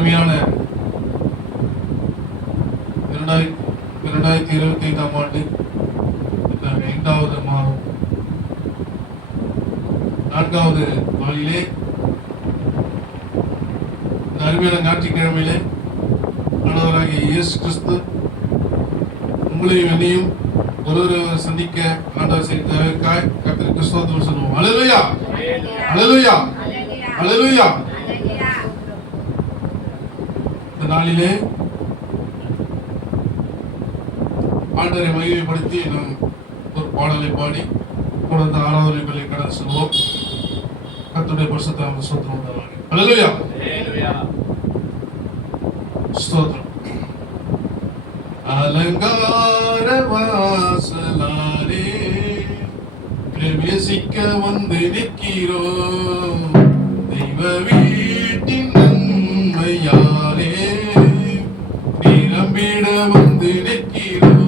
அருமையான 2025ஆம் ஆண்டு 8வது மாதம் 4வது நாளிலே இந்த அருமையான ஞாயிற்றுக்கிழமையிலே ஆண்டவராகிய இயேசு கிறிஸ்து உங்களையும் என்னையும் ஒருவர் சந்திக்க ஆண்டவர் செய்ததற்காக கர்த்தருக்கு ஸ்தோத்திரம் சொல்லுவோம். அல்லேலூயா, அல்லேலூயா, அல்லேலூயா. இந்த நாளிலே ஆண்டவரை மகிமைப்படுத்தி நாம் ஒரு பாடலை பாடி தொடர்ந்து ஆராதனைகளை கடந்து செல்வோம். கர்த்தருடைய பரிசுத்த நாமத்துக்கு ஸ்தோத்திரம் உண்டாவதாக. அல்லேலூயா, அல்லேலூயா, ஸ்தோத்திரம். அலங்கார வாசலாரே பிரவேசிக்க வந்து நிற்கிறோம். தெய்வ வீட்டின் நன்மையாரே நிரம்பிட வந்து நிற்கிறோம்.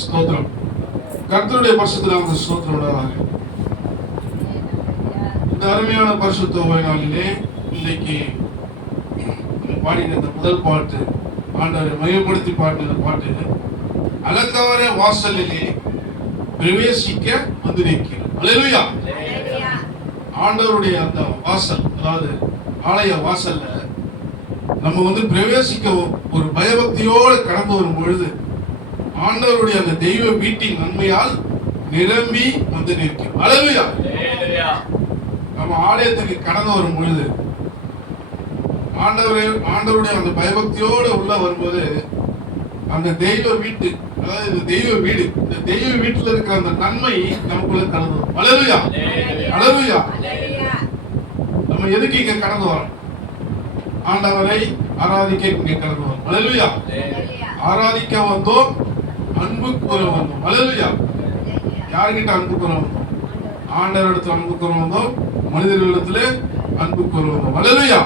ஸ்தோத்திரம். கர்த்தருடைய பரிசுத்த நாமத்துக்கு ஸ்தோத்திரம் உண்டாவதாக. இந்த அருமையான பரிசுத்த ஓய்வு நாளிலே இன்னைக்கு பாடின இந்த முதல் பாட்டு, ஆண்டவரை மையப்படுத்தி பாடின பாட்டு, அலங்கார வாசலிலே பிரவேசிக்க வந்திருக்கிறது. அல்லேலூயா. ஆண்டவருடைய அந்த வாசல், அதாவது ஆலய வாசல்ல நம்ம பிரவேசிக்க ஒரு பயபக்தியோடு கடந்து வரும் பொழுது ஆண்டவருடைய அந்த தெய்வ வீட்டின் நன்மையால் நிரம்பி வந்து நிற்கிறோம். அல்லேலூயா. நம்ம ஆலயத்துக்கு கடந்து வரும் பொழுது ஆண்டவருடைய அந்த பயபக்தியோடு உள்ள வரும்போது அந்த தெய்வ வீட்டு, அதாவது இந்த தெய்வ வீடு, இந்த தெய்வ வீட்டுல இருக்கிற அந்த நன்மை நமக்குள்ள கடந்து வரும். அல்லேலூயா. அல்லேலூயா. நம்ம எதுக்கு இங்க கடந்து வரோம்? ஆண்டவரை ஆராதிக்க இங்க கடந்து வரோம். அல்லேலூயா. ஆராதிக்க வந்தோம், அன்பு கூற வந்தோம். அல்லேலூயா. யார்கிட்ட அன்பு கூற வந்தோம்? ஆண்டவரிடத்தில் அன்பு கூற வந்தோம், மனிதர்களிடத்துல அன்பு கூற வந்தோம். அல்லேலூயா.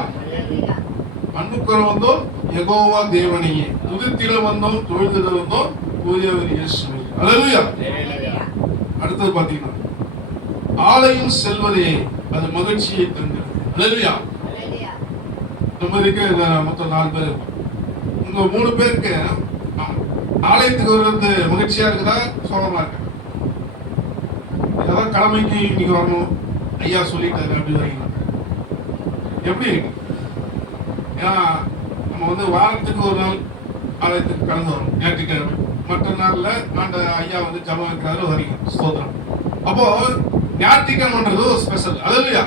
அன்பு கூற வந்தோம் யெகோவா தேவனையே, துதித்திட வந்தோம், தொழுதிட வந்தோம், தூயவர் இயேசுவே. அல்லேலூயா. அடுத்தது பாத்தீங்கன்னா, ஆலயம் செல்வதே அது மகிழ்ச்சியை தந்தது. அல்லேலூயா. நம்ம இருக்க மொத்தம் 4 பேர். உங்க 3 பேருக்கு ஆலயத்துக்கு வர்றது மகிழ்ச்சியா இருக்குதா, சோகமா இருக்கு? ஏதாவது கடமைக்கு இன்னைக்கு வரணும், ஐயா சொல்லிட்டாரு அப்படி வரீங்களா? எப்படி இருக்கு? ஏன்னா நம்ம வாரத்துக்கு ஒரு நாள் ஆலயத்துக்கு கடந்து வரும், ஞாயிற்றுக்கிழமை. மற்ற நாள்ல ஆண்ட ஐயா ஜபம் வைக்கிறாரு, வரீங்க, ஸ்தோத்திரம். அப்போ ஞாயிற்றுக்கிழமைன்றது ஒரு ஸ்பெஷல். அல்லேலூயா.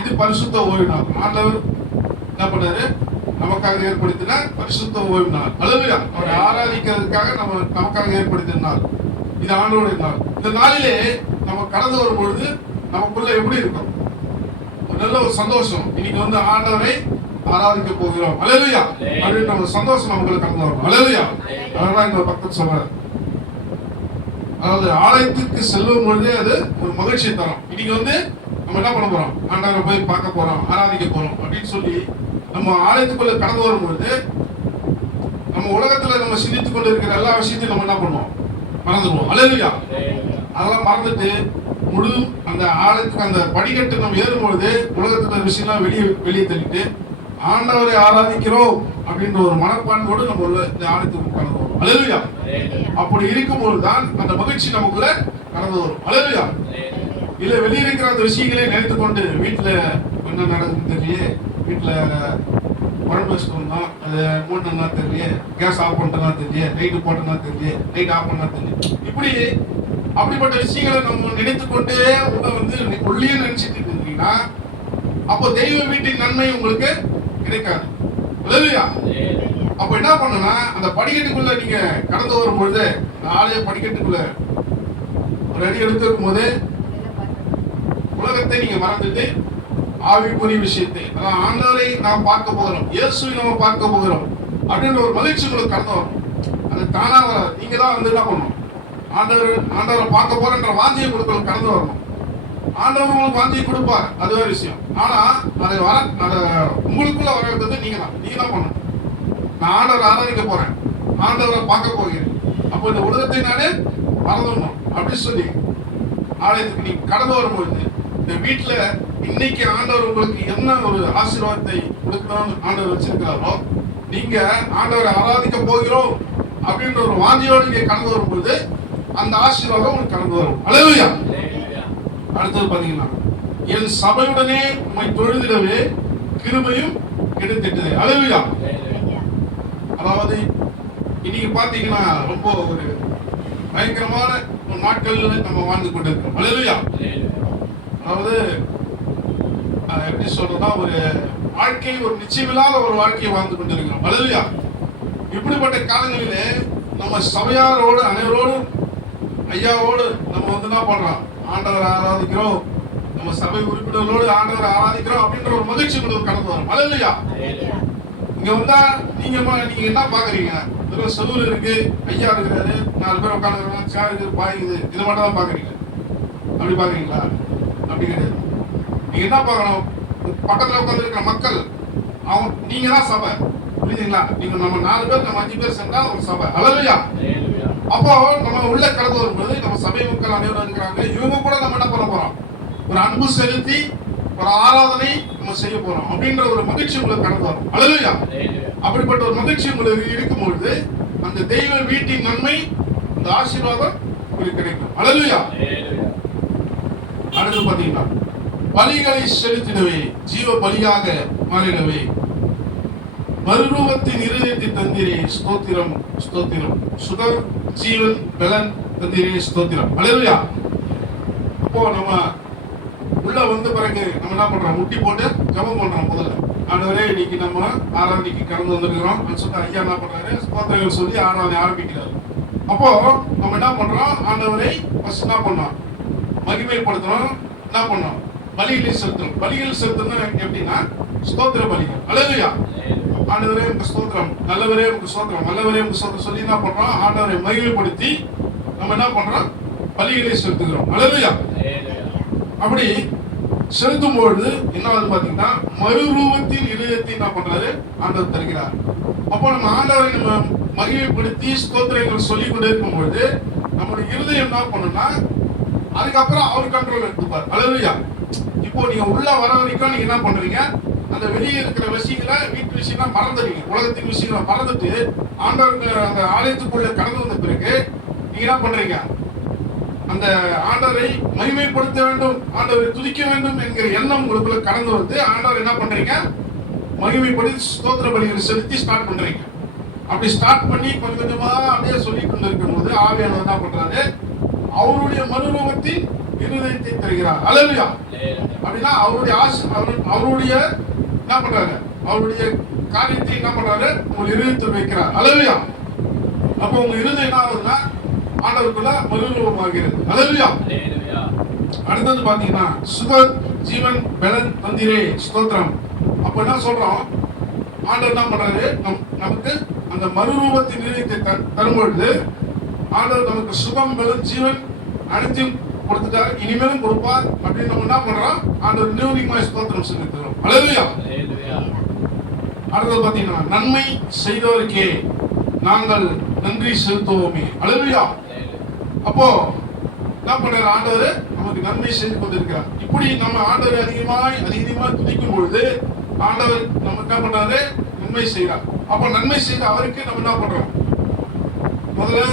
இது பரிசுத்த ஓய்வு நாள். ஆண்டவர் என்ன பண்ணாரு? நமக்காக ஏற்படுத்தின பரிசுத்த ஓய்வு நாள். அல்லேலூயா. அவரை ஆராதிக்கிறதுக்காக நமக்காக ஏற்படுத்தின நாள். இது ஆண்டவருடைய நாள். இந்த நாளிலே நம்ம கடந்து வரும் பொழுது நமக்குள்ள எப்படி இருக்கும்? ஒரு நல்ல ஒரு சந்தோஷம். இன்னைக்கு ஆண்டவரை ஆராதிக்க போகிறோம். அல்லேலூயா. அப்படின்ற ஒரு சந்தோஷம் நமக்குள்ள கடந்து வரும். அல்லேலூயா. அதனால இந்த பக்தர் சொல்றாரு, அதாவது ஆலயத்துக்கு செல்லும் பொழுதே அது ஒரு மகிழ்ச்சி தரும். இன்னைக்கு நம்ம என்ன பண்ண போறோம்? ஆண்டவரை போய் பார்க்க போறோம், ஆராதிக்க போறோம் அப்படின்னு சொல்லி நம்ம ஆலயத்துக்குள்ள கடந்து வரும்பொழுது நம்ம உலகத்துல நம்ம சிந்தித்துக் கொண்டு இருக்கிற எல்லா விஷயத்தையும் நம்ம என்ன பண்ணுவோம்? மறந்துடுவோம். அல்லேலூயா. அதெல்லாம் மறந்துட்டு முழு அந்த ஆலயத்துக்கு அந்த படிக்கட்டு நம்ம ஏறும் பொழுது உலகத்துல விஷயம்லாம் வெளியே தள்ளிட்டு ஆண்டவரை ஆராதிக்கிறோம் அப்படின்ற ஒரு மனப்பான்மையோடு நம்ம இந்த ஆலயத்துக்கு கடந்து வரும். அல்லேலூயா. அப்படி இருக்கும்போது தான் அந்த மகிழ்ச்சி நமக்குள்ள கடந்து வரும். அல்லேலூயா. இல்ல வெளியே இருக்கிற அந்த விஷயங்களே நினைத்து கொண்டு வீட்டுல என்ன நடக்குதுன்னு தெரியல, வீட்டுல குழம்பு வச்சுட்டு வந்தோம், அது மூட்டா தெரியல, கேஸ் ஆஃப் பண்ணிட்டா தெரியல, லைட்டு போட்டா தெரியல, லைட் ஆஃப் பண்ணா தெரியல, இப்படி அப்படிப்பட்ட விஷயங்களை நம்ம நினைத்து கொண்டே உள்ளே நினைச்சிட்டு இருந்தீங்கன்னா அப்போ தெய்வ வீட்டின் நன்மை உங்களுக்கு கிடைக்காது. அல்லேலூயா. அப்ப என்ன பண்ணுனா, அந்த படிக்கட்டுக்குள்ள நீங்க கடந்து வரும் பொழுது, ஆலய படிக்கட்டுக்குள்ள ஒரு அடி எடுத்து இருக்கும் போது உலகத்தை நீங்க மறந்துட்டு ஆவிக்குரிய விஷயத்தை, அதான் ஆண்டவரை நாம் பார்க்க போகிறோம், இயேசுவை நம்ம பார்க்க போகிறோம் அப்படின்ற ஒரு மகிழ்ச்சி உங்களுக்கு கடந்து வரும். அது தானா வராது. நீங்க தான் என்ன பண்ணணும்? ஆண்டவரை பார்க்க போறன்ற வாஞ்சியை உங்களுக்கு கடந்து வரணும். ஆண்டவர் உங்களுக்கு வாஞ்சியை கொடுப்பார், அது ஒரு விஷயம். ஆனா அதை உங்களுக்குள்ள வர வைக்கிறது நீங்க தான் பண்ணணும். நான் ஆண்டவரை ஆராதிக்க போறேன், ஆண்டவரை பார்க்க போகிறேன், அப்போ இந்த உலகத்தை நானே மறந்துடணும் அப்படின்னு சொல்லி ஆலயத்துக்கு நீங்க கடந்து வரும்பொழுது இந்த வீட்டுல இன்னைக்கு ஆண்டவர் உங்களுக்கு என்ன ஒரு ஆசீர்வாதத்தை கொடுக்கணும்னு ஆண்டவர் வச்சிருக்கிறாரோ, நீங்க ஆண்டவரை ஆராதிக்க போகிறோம் அப்படின்ற ஒரு வாஞ்சியோடு நீங்க கடந்து வரும்பொழுது அந்த ஆசீர்வாதம் உங்களுக்கு கடந்து வரும். அல்லேலூயா. அடுத்தது பாத்தீங்கன்னா, என் சபையுடனே உம்மை தொழுதிடவே கிருபையும் கிடைத்திட்டது. அல்லேலூயா. அதாவது இன்னைக்கு பாத்தீங்கன்னா ரொம்ப ஒரு பயங்கரமான நாட்கள்ல நம்ம வாழ்ந்து கொண்டிருக்கோம். அல்லேலூயா. அதாவது எப்படி சொல்றதா, ஒரு வாழ்க்கை, ஒரு நிச்சயமில்லாத ஒரு வாழ்க்கையை வாழ்ந்து கொண்டிருக்கிறோம். அல்லேலூயா. இப்படிப்பட்ட காலங்களிலே நம்ம சபையாரோடு அனைவரோடும் ஐயாவோடு நம்ம என்ன பண்றோம்? ஆண்டவரை ஆராதிக்கிறோம், நம்ம சபை உறுப்பினர்களோடு ஆண்டவரை ஆராதிக்கிறோம் அப்படின்ற ஒரு மகிழ்ச்சி உங்களுக்கு கடந்து வரும். அல்லேலூயா. இங்க நீங்க என்ன பாக்குறீங்க? வெறும் செவுரு இருக்கு, ஐயா இருக்கிறாரு, 4 பேர் உட்காந்துருக்காங்க, சேர் இருக்கு, பாய் இருக்குது, இது மட்டும் தான் பாக்குறீங்க. அப்படி பாக்குறீங்களா? அப்படி கிடையாது. நீங்க என்ன பார்க்கணும்? பக்கத்துல உட்கார்ந்து இருக்கிற மக்கள், நீங்க தான் சபை. புரியுதுங்களா? நீங்க நம்ம 4 பேர், நம்ம 5 பேர் சேர்ந்தா ஒரு சபை. அல்லேலூயா. அப்போ நம்ம உள்ள கடந்து வரும்போது நம்ம சபை மக்கள் அனைவரும் இருக்கிறாங்க. இவங்க கூட நம்ம என்ன பண்ண போறோம்? ஒரு அன்பு செலுத்தி ஒரு ஆராதனை நம்ம செய்ய போறோம் அப்படின்ற ஒரு மகிழ்ச்சி உங்களுக்கு கடந்து வரும். அல்லேலூயா. அப்படிப்பட்ட ஒரு மகிழ்ச்சி உங்களுக்கு இருக்கும்பொழுது அந்த தெய்வ வீட்டின் நன்மை, அந்த ஆசீர்வாதம் உங்களுக்கு கிடைக்கும். அல்லேலூயா. அடுத்து பாத்தீங்கன்னா, பலிகளை செலுத்திடவே, ஜீவ பலியாக மாறிடவே, மறுரூபத்தின் இருதயத்தை தந்திரே ஸ்தோத்திரம் ஸ்தோத்திரம், சுகர் ஜீவன் பலன் தந்திரே ஸ்தோத்திரம். அல்லேலூயா. அப்போ நம்ம உள்ள வந்த பிறகு நம்ம என்ன பண்றோம்? முட்டி போட்டு ஜெபம் பண்றோம். முதல்ல ஆண்டவரே இன்னைக்கு நம்ம ஆராதனைக்கு கடந்து வந்திருக்கிறோம் சொல்லிட்டு ஐயா என்ன பண்றாரு? ஸ்தோத்திரங்கள் சொல்லி ஆராதனை ஆரம்பிக்கிறாரு. அப்போ நம்ம என்ன பண்றோம்? ஆண்டவரை ஃபர்ஸ்ட் என்ன பண்ணோம்? மகிமைப்படுத்தணும். என்ன பண்ணோம்? பலிகளை செலுத்தணும். பலிகள் செலுத்தணும் எப்படின்னா ஸ்தோத்திர பலிகள். அல்லேலூயா. ஆண்டவரே உங்க ஸ்தோத்திரம், நல்லவரே உங்க ஸ்தோத்திரம், நல்லவரே உங்க ஸ்தோத்திரம் சொல்லி என்ன பண்றோம்? ஆண்டவரை மகிமைப்படுத்தி நம்ம என்ன பண்றோம்? பலிகளை செலுத்துகிறோம். அல்லேலூயா. அப்படி செலுத்தும் பொழுது என்ன ஆகுது பாத்தீங்கன்னா, மறுரூபத்தின் இதயத்தை என்ன பண்றாரு? ஆண்டவர் தருகிறார். அப்போ நம்ம ஆண்டவரை நம்ம மகிமைப்படுத்தி ஸ்தோத்திரங்கள் சொல்லிக் கொண்டே இருக்கும் பொழுது நம்முடைய இருதயம் என்ன பண்ணுன்னா, அதுக்கப்புறம் அவர் கண்ட்ரோல் எடுத்துப்பார். அல்லேலூயா. இப்போ நீங்க உள்ள வர வரைக்கும் நீங்க என்ன பண்றீங்க? அந்த வெளியே இருக்கிற விஷயங்களை, வீட்டு விஷயங்களை மறந்துடுவீங்க. உலகத்தின் விஷயங்களை மறந்துட்டு ஆண்டவருக்கு அந்த ஆலயத்துக்குள்ள கடந்து வந்த பிறகு நீங்க என்ன பண்றீங்க? அந்த ஆண்டவரை மகிமைப்படுத்த வேண்டும், ஆண்டவரை துதிக்க வேண்டும் என்கிற எண்ணம் உங்களுக்குள்ள கடந்து வந்து ஆண்டவர் என்ன பண்றீங்க? மகிமைப்படுத்தி ஸ்தோத்திர பலிகளை செலுத்தி ஸ்டார்ட் பண்றீங்க. அப்படி ஸ்டார்ட் பண்ணி கொஞ்சம் கொஞ்சமா அப்படியே சொல்லி கொண்டு இருக்கும் போது ஆவியானவர் என்ன பண்றாரு? அவருடைய மறுரூபத்தின் இருதயத்தை தருகிறார். அல்லேலூயா. அப்படின்னா அவருடைய அவருடைய என்ன பண்றாரு? அவருடைய காரியத்தை என்ன பண்றாரு? உங்க இருதயத்தில் வைக்கிறார். அல்லேலூயா. அப்போ உங்க இருதயம் என்ன ஆகுதுன்னா ஆண்டவருக்குள்ள மறுரூபமாகிறது. அல்லேலூயா. அடுத்தது பாத்தீங்கன்னா, சுகர் ஜீவன் பலன் தந்திரே ஸ்தோத்திரம். அப்ப என்ன சொல்றோம்? ஆண்டவர் என்ன பண்றாரு? நமக்கு அந்த மறுரூபத்தின் இருதயத்தை தரும்பொழுது ஆண்டவர் நமக்கு சுகம் பலன் ஜீவன் அனைத்தையும் கொடுத்துட்டார், இனிமேலும் கொடுப்பார் அப்படின்னு நம்ம என்ன பண்றோம்? ஆண்டவர் நியூரிமாய் ஸ்தோத்திரம் சொல்லி தரும். அல்லேலூயா. அடுத்தது பாத்தீங்கன்னா, நன்மை செய்தவருக்கே நாங்கள் நன்றி செலுத்துவோமே. அல்லேலூயா. அப்போ என்ன பண்றாரு? ஆண்டவர் நமக்கு நன்மை செய்து கொண்டிருக்கிறார். இப்படி நம்ம ஆண்டவரை அதிகமாய் துதிக்கும் பொழுது ஆண்டவர் நமக்கு என்ன பண்றாரு? நன்மை செய்கிறார். அப்ப நன்மை செய்த அவருக்கு நம்ம என்ன பண்றோம்? முதல்ல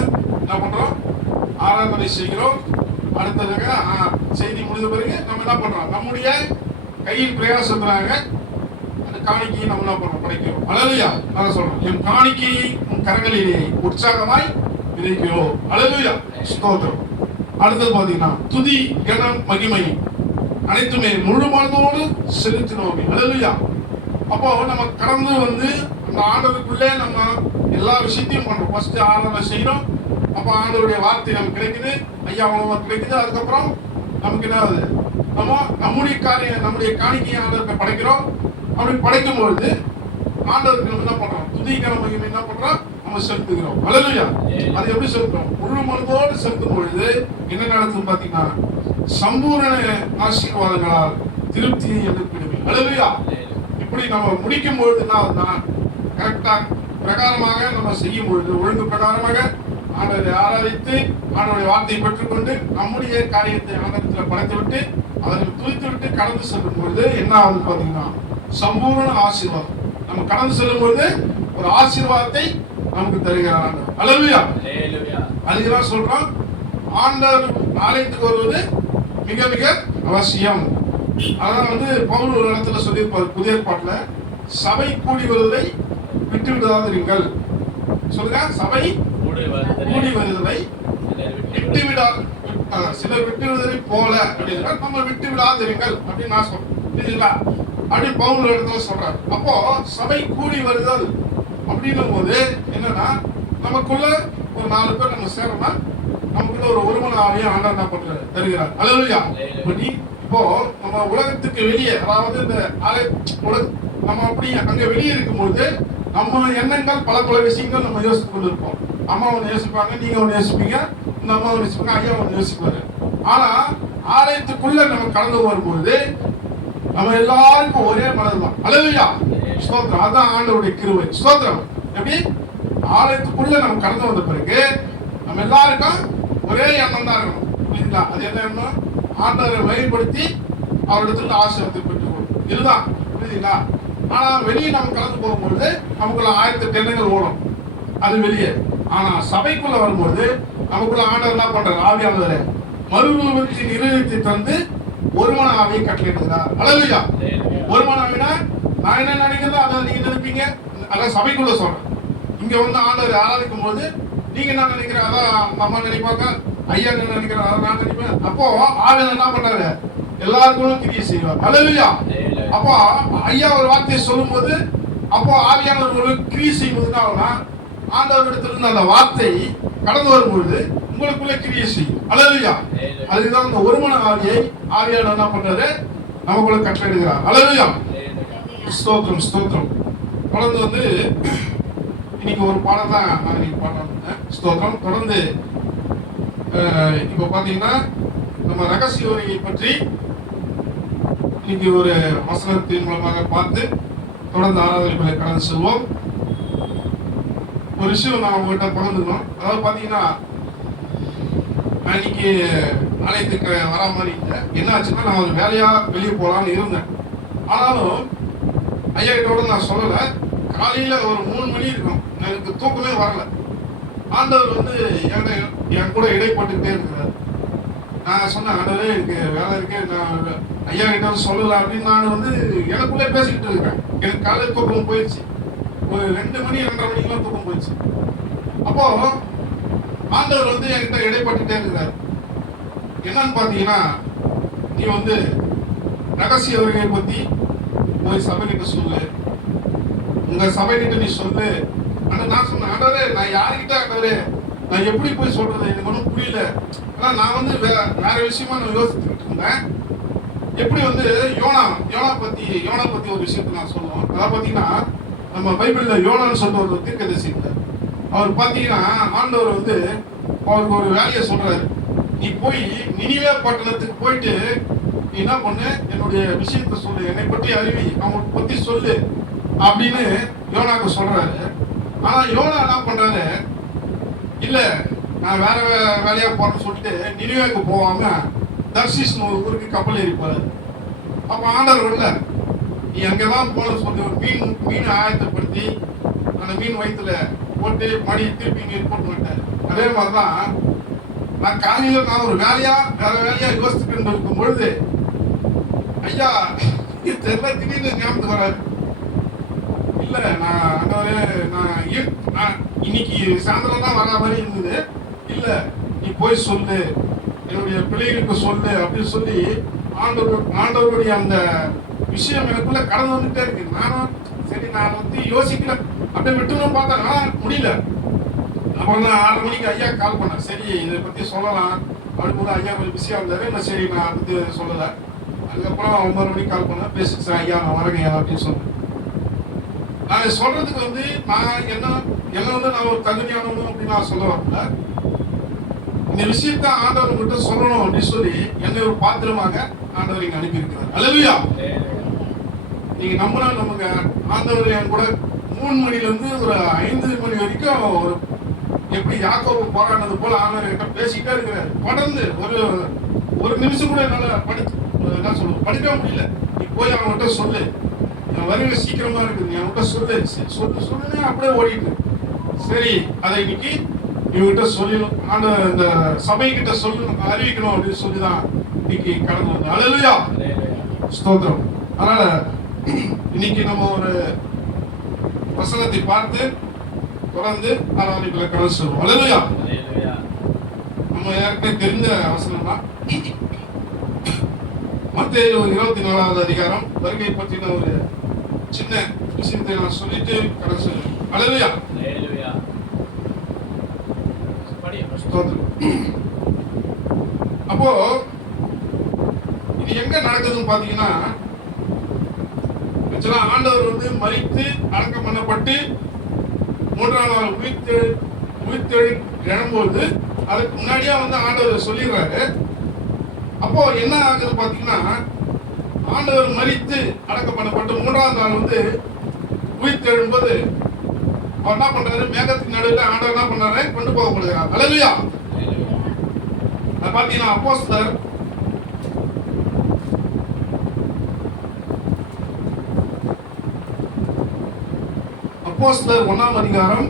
என்ன பண்றோம்? ஆராதனை செய்கிறோம். அடுத்ததாக செய்தி முடிந்த பிறகு நம்ம என்ன பண்றோம்? நம்முடைய கையில் பிரயாசத்துறாங்க அந்த காணிக்கையை நம்ம என்ன பண்றோம்? படைக்கிறோம். அல்லேலூயா. நான் சொல்றேன், என் காணிக்கையை உன் கரங்களிலே உற்சாகமாய் விதைக்கிறோம். அல்லேலூயா. ஸ்தோத்திரம். அடுத்தது பாத்தீங்கன்னா, துதி கனம் மகிமை அனைத்துமே முழு மனதோடு செலுத்தினோமே. அல்லேலூயா. அப்போ நம்ம கடந்து வந்து அந்த ஆண்டவருக்குள்ளே நம்ம எல்லா விஷயத்தையும் பண்றோம். ஃபர்ஸ்ட் ஆராதனை செய்யறோம். அப்ப ஆண்டவருடைய வார்த்தை நமக்கு கிடைக்குது, ஐயா உணவு கிடைக்குது. அதுக்கப்புறம் நமக்கு என்ன ஆகுது? நம்முடைய காணிக்கையை ஆண்டவருக்கு படைக்கிறோம். அப்படி படைக்கும் பொழுது ஆண்டவருக்கு நம்ம என்ன பண்றோம்? துதிக்கிற மகிமை என்ன பண்றோம்? நம்ம செலுத்துகிறோம். அல்லேலூயா. அது எப்படி செலுத்துறோம்? முழு மனதோடு செலுத்தும் பொழுது என்ன நடக்குது பாத்தீங்கன்னா, சம்பூரண ஆசீர்வாதங்களால் திருப்தியை எழுப்பிடுமே. அல்லேலூயா. இப்படி நம்ம முடிக்கும் பொழுது என்ன ஆகுதுன்னா, கரெக்டா பிரகாரமாக நம்ம செய்யும் பொழுது, ஒழுங்கு பிரகாரமாக ஆண்டவரை ஆராதித்து ஆண்டவருடைய வார்த்தையை பெற்றுக்கொண்டு நம்முடைய காரியத்தை ஆண்டவரத்தில் படைத்துவிட்டு அவர்கள் துதித்துவிட்டு கடந்து செல்லும் பொழுது என்ன ஆகுது பாத்தீங்கன்னா, சம்பூர்ண ஆசீர்வாதம். நம்ம கடந்து செல்லும் பொழுது ஒரு ஆசீர்வாதத்தை நமக்கு தருகிறார். அல்லேலூயா. அதுதான் சொல்றோம், ஆண்டவர் ஆலயத்துக்கு வருவது மிக மிக அவசியம். அதான் வந்து பவுல் ஒரு இடத்துல சொல்லியிருப்பார் புதிய ஏற்பாட்டுல, சபை கூடி வருவதை விட்டு விடாதீர்கள். சொல்லுங்க, சபை கூடி வருவதை விட்டு விடா சிலர் விட்டு விடுவதை போல அப்படின்னா நம்ம விட்டு விடாதீர்கள் அப்படின்னு நான் சொல்றேன். அப்படி பவுல் இடத்துல சொல்றாரு. அப்போ சபை கூடி வருதல் அப்படின்னும் போது என்னன்னா, நமக்குள்ள ஒரு 4 பேர் நம்ம சேரணும்னா நமக்குள்ள ஒரு ஒருமன ஆவியை ஆண்டவர் என்ன பண்றாரு? தருகிறார். அல்லேலூயா. இப்போ நம்ம உலகத்துக்கு வெளியே, அதாவது இந்த நம்ம அப்படி அங்க வெளியே இருக்கும்போது நம்ம எண்ணங்கள் பல விஷயங்கள் நம்ம யோசித்து கொண்டு இருப்போம். அம்மா ஒன்று யோசிப்பாங்க, நீங்க ஒன்று யோசிப்பீங்க, இந்த அம்மா ஒன்று யோசிப்பாங்க, ஐயா ஒன்று யோசிப்பாரு. ஆனா ஆலயத்துக்குள்ள நம்ம கடந்து வரும்போது நம்ம எல்லாருக்கும் ஒரே மனதுதான். அல்லேலூயா. ஸ்தோத்திரம். அதான் ஆண்டவருடைய கிருபை. ஸ்தோத்திரம். எப்படி? ஆலயத்துக்குள்ள நம்ம கடந்து வந்த பிறகு நம்ம எல்லாருக்கும் ஒரே எண்ணம் தான் இருக்கணும். புரியுதுங்களா? அது என்ன எண்ணம்? ஆண்டவரை வழிபடுத்தி அவரிடத்துல ஆசீர்வாதத்தை பெற்றுக்கொள்ளும். இதுதான். புரியுதுங்களா? ஆனா வெளியே நம்ம கலந்து போகும்பொழுது நமக்குள்ள 1008 எண்ணங்கள் ஓடும், அது வெளியே. ஆனா சபைக்குள்ள வரும்போது நமக்குள்ள ஆண்டவர் என்ன பண்றாரு? ஆவியானவரே மறுரூபத்தின் இருதயத்தை தந்து ஒருமன ஆவியை கட்டளையிடுகிறார். அல்லேலூயா. ஒருமன ஆவினா நான் என்ன நினைக்கிறதோ அதை நீங்க நினைப்பீங்க. அதான் சபைக்குள்ள சொல்றேன். இங்க வந்து ஆண்டவர் ஆராதிக்கும் போது நீங்க என்ன நினைக்கிற அதான் அம்மா நினைப்பாங்க, ஐயா என்ன நினைக்கிற அதை நான் நினைப்பேன். அப்போ ஆவியானவர் என்ன பண்றாரு? எல்லாருக்கும் கிரியை செய்வார். அல்லேலூயா. அப்போ ஐயா ஒரு வார்த்தையை சொல்லும் போது அப்போ ஆவியானவர் ஒரு கிரியை செய்வது என்ன ஆகும்னா, ஆண்டவர் இடத்துல அந்த வார்த்தை கடந்து வரும்பொழுது உங்களுக்குள்ள கிரியை செய்யும். அல்லேலூயா. அதுதான் அந்த ஒருமன ஆவியை ஆவியானவர் என்ன பண்றாரு? நமக்குள்ள கட்டளையிடுகிறார். அல்லேலூயா. ஸ்தோத்திரம் ஸ்தோத்திரம். தொடர்ந்து வந்து இன்னைக்கு ஒரு பாடம் தான் நான் இன்னைக்கு பாடம் ஸ்தோத்திரம். தொடர்ந்து இப்போ பாத்தீங்கன்னா நம்ம ரகசிய உரையை பற்றி இன்னைக்கு ஒரு வசனத்தின் மூலமாக பார்த்து தொடர்ந்து ஆராதனைகளை கடந்து செல்வோம். ஒரு விஷயம் நான் உங்ககிட்ட பகிர்ந்துக்கணும். அதாவது பாத்தீங்கன்னா இன்னைக்கு ஆலயத்துக்கு வரா மாதிரி இல்லை. என்ன ஆச்சுன்னா நான் ஒரு வேலையா வெளியே போகலான்னு இருந்தேன். ஆனாலும் ஐயா கிட்ட நான் சொல்லலை. காலையில ஒரு 3 மணி இருக்கும், எனக்கு தூக்கமே வரல. ஆண்டவர் வந்து என் கூட இடைப்பட்டுக்கிட்டே இருக்கிறார். நான் சொன்னேன், ஆண்டவரே எனக்கு வேலை இருக்கு, நான் ஐயா கிட்ட சொல்லல அப்படின்னு நான் வந்து எனக்குள்ளே பேசிக்கிட்டு இருக்கிறேன். எனக்கு காலையில் தூக்கம் போயிடுச்சு. ஒரு 2 மணி 2:30 மணிக்கெல்லாம் தூக்கம் போயிடுச்சு. அப்போ ஆண்டவர் வந்து என்கிட்ட இடைப்பட்டுட்டே இருக்கிறார். என்னன்னு பாத்தீங்கன்னா, நீ வந்து ரகசிய வருகையை பத்தி போய் சபை கிட்ட சொல்லு, உங்க சபை கிட்ட நீ சொல்லு. ஆனா நான் சொன்னேன், ஆண்டவரே நான் யாருக்கிட்ட ஆண்டவரே நான் எப்படி போய் சொல்றது, எனக்கு ஒன்றும் புரியல. ஆனா நான் வந்து வேற விஷயமா நான் யோசிச்சுட்டு இருந்தேன். எப்படி வந்து யோனா பத்தி ஒரு விஷயத்தை நான் சொல்லுவோம். அதாவது பாத்தீங்கன்னா நம்ம பைபிள்ல யோனான்னு சொல்லிட்டு ஒரு தீர்க்கதரிசி இருந்தார். அவர் பாத்தீங்கன்னா ஆண்டவர் வந்து அவருக்கு ஒரு வேலையை சொல்றாரு. நீ போய் நினிவே பட்டணத்துக்கு போயிட்டு நீ என்ன பண்ணு, என்னுடைய விஷயத்த சொல்லு, என்னை பற்றி அறிவி, அவங்களுக்கு பத்தி சொல்லு அப்படின்னு யோனாக்கு சொல்றாரு. ஆனா யோனா என்ன பண்றாரு? இல்ல நான் வேற வேலையா போறேன்னு சொல்லிட்டு நினிவேக்கு போகாம தர்ஷீஸ் ஊருக்கு கப்பல் ஏறி போறாரு. அப்ப ஆண்டவர் இல்ல, நீ அங்கதான் போன சொல்லி ஒரு மீன் ஆயத்தப்படுத்தி அந்த மீன் வயிற்றுல போட்டு மடி திருப்பி இங்க போட்டு விட்டாரு. அதே மாதிரிதான் நான் காலையில நான் ஒரு வேற வேலையா யோசிச்சுட்டு இருக்கும் பொழுது ஐயா தெரியல திடீர்னு ஞாபகத்துக்கு வராரு. இல்ல நான் இன்னைக்கு சாயந்தரம் தான் வர மாதிரி இருந்தது. இல்ல நீ போய் சொல்லு, என்னுடைய பிள்ளைகளுக்கு சொல்லு அப்படின்னு சொல்லி ஆண்டவருடைய அந்த விஷயம் எனக்குள்ள கடந்து வந்துட்டே இருக்கு. நானும் சரி நான் வந்து யோசிக்கல, அப்படியே விட்டுன்னு பார்த்தா முடியல. அப்புறம் நான் 6:30 மணிக்கு ஐயா கால் பண்ணேன். சரி இதை பத்தி சொல்லலாம் அப்படிங்கும்போது ஐயா கொஞ்சம் பிஸியா இருந்தாரு. நான் சரி நான் பத்தி சொல்லலை. அதுக்கப்புறம் 9:30 மணிக்கு கால் பண்ணேன். பேசிச்சு ஐயா நான் வரேங்க அப்படின்னு சொன்னேன். நான் சொல்றதுக்கு வந்து நான் என்ன வந்து நான் ஒரு தகுதியானவனும் அப்படின்னு நான் சொல்ல வரல. இந்த விஷயத்த ஆண்டவர் உங்ககிட்ட சொல்லணும் அப்படின்னு சொல்லி என்னை ஒரு பாத்திரமாக ஆண்டவர் இங்க அனுப்பி இருக்கிறார். அல்லேலூயா. நீங்க நம்பினா நமக்கு ஆண்டவர் என் கூட 3 மணில இருந்து ஒரு 5 மணி வரைக்கும் ஒரு எப்படி யாக்கோபு போராடினது போல ஆண்டவர் கிட்ட பேசிக்கிட்டே இருக்கிறார். தொடர்ந்து ஒரு நிமிஷம் கூட என்னால படிக்க முடியல. நீ போய் அவன்கிட்ட சொல்லு, வருகை சீக்கிரமா இருக்குது, நீ அவன்கிட்ட சொல்லுன்னு அப்படியே ஓடிட்டு. சரி அதை இன்னைக்கு இவங்கிட்ட சொல்லணும், ஆண்டவர் இந்த சபை கிட்ட சொல்லணும், அறிவிக்கணும் அப்படின்னு சொல்லிதான் இன்னைக்கு கடந்து வந்தோம். அல்லேலூயா. ஸ்தோத்திரம். அதனால இன்னைக்கு நம்ம ஒரு வசனத்தை பார்த்து தொடர்ந்து ஆராதனைகளை கடந்து செல்வோம். அல்லேலூயா. நம்ம யாருக்கே தெரிஞ்ச வசனம் தான். மத்தேயு 24வது அதிகாரம் வருகை பற்றின ஒரு சின்ன விஷயத்தை நான் சொல்லிட்டு கடந்து செல்வோம். அல்லேலூயா. அப்போ இது எங்க நடக்குதுன்னு பாத்தீங்கன்னா, ஆண்டவர் வந்து மரித்து அடக்கம் பண்ணப்பட்டு 3ஆம் நாள் உயிர்த்தெழு எழும்போது அதுக்கு முன்னாடியே வந்து ஆண்டவர் சொல்லிடுறாரு. அப்போ என்ன ஆகுது பாத்தீங்கன்னா, ஆண்டவர் மரித்து அடக்கம் பண்ணப்பட்டு 3ஆம் நாள் வந்து உயிர்த்தெழும்போது அவர் என்ன பண்றாரு? மேகத்தின் நடுவில் ஆண்டவர் என்ன பண்றாரு? கொண்டு போகப்படுகிறார். அல்லேலூயா. பாத்தீங்கன்னா அப்போஸ்தலர் அப்போஸ்தலர் 1ஆம் அதிகாரம்